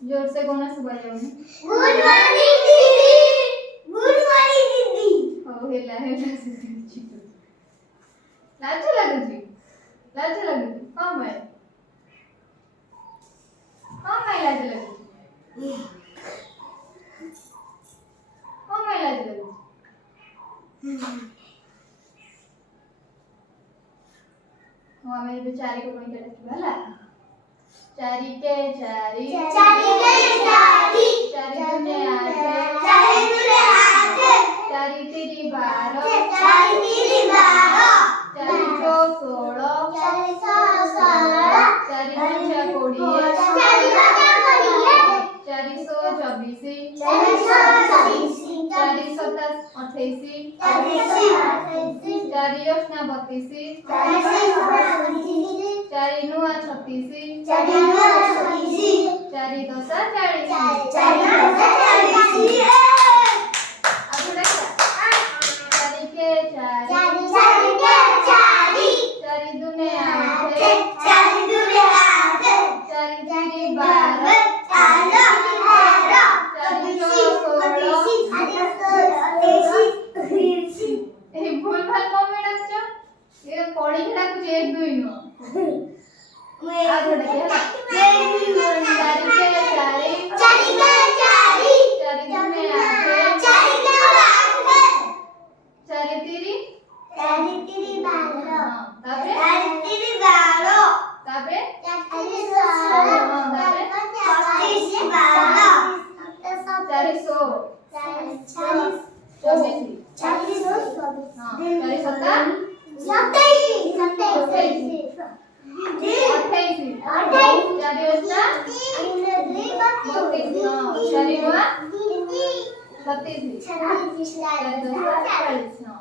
जोर से कोना सुबह जाऊंगी। गुड मॉर्निंग दीदी। गुड मॉर्निंग दीदी। हो हेला लाज लगुची कौन भाई लाज लगुची कौन भाई लाज लगुची हो हमें तो चारी को पॉइंट रखी वाला चारी के चारी चारी के चारी चारी दुने आठ चारी दुने आठ चारी तेरी 12 चारी तेरी 12 चारी चौ 16 चारी सौ 16 चारी पंचा 20 चारी पंचा 20 चारी सौ 24 चारी सौ 24 चारी सता 28 चारी सौ 28 चारी अष्टा 32 चारी सौ 32 चारी नुआ 36 चारी नुआ 36 चारी दशा 40 चारी दशा 40 अब देखा चारी के चारी चारी के चारी चारी दुने आठ चारी दुने आठ चारी तेरी 12 चारी चारी चौ 16 ए भूल भाल कमेंट अच्छा ये पढ़ी के डाकु 1 2 नो आज देखिए चारी के चारी चारी के चारी चारी दुने आठ चारी के आठ चारी तेरी 12 तापरे चारी तेरी 12 तापरे चारी 16 चारी 12 चारी सौ चारी 24 चारी सौ हां चारी सता 27 चारी अष्टा 32 चारी नुआ 36 चारी दशा 40 हां